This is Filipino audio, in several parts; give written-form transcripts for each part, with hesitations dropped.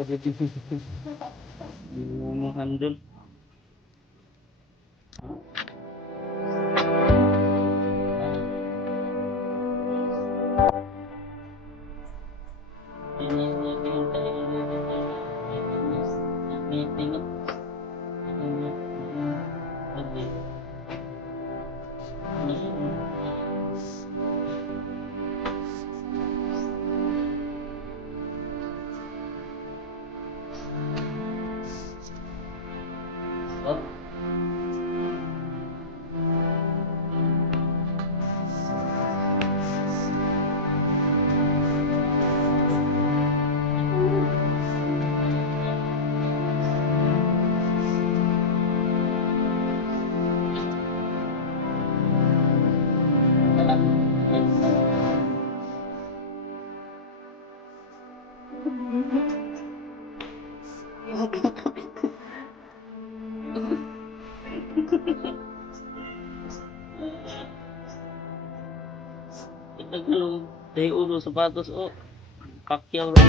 Hindi mo handle. Meeting. Oh. Nagulong tayo ulo sapatos o kakyaw lang.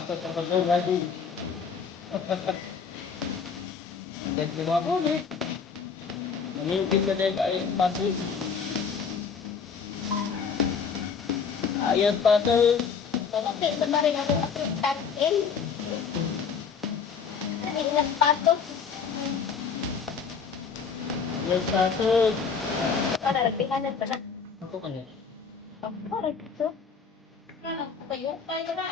Apa sa lagi? Dan lima boleh. Mungkin ada kayak mati. Ayat pada. Oke, kemarin aku pakai ini ilang pato. Ayat pada. Para nagpihanan pa na. Ako kanya. Para dito. Tayo kayo na.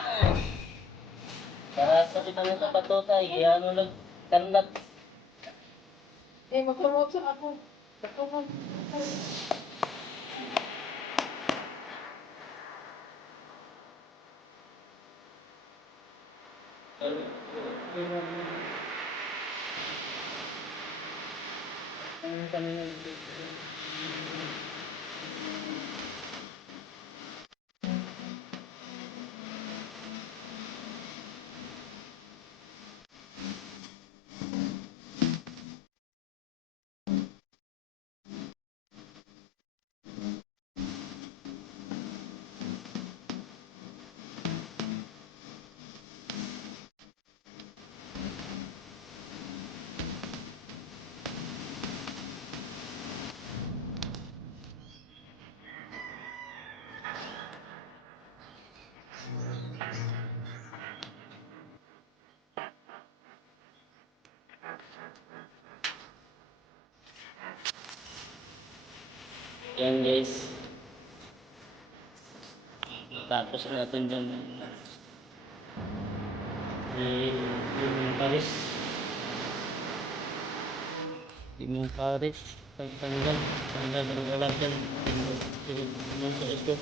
Sa kita ng sapato tayo, kaya ano lang kanlat. Magpromote sa ako. Magpromote. Yan guys. Tapos natin dyan. Yung Paris. Yung Paris. Tanggal. Tanggal ng alam dyan. Yung sa ito.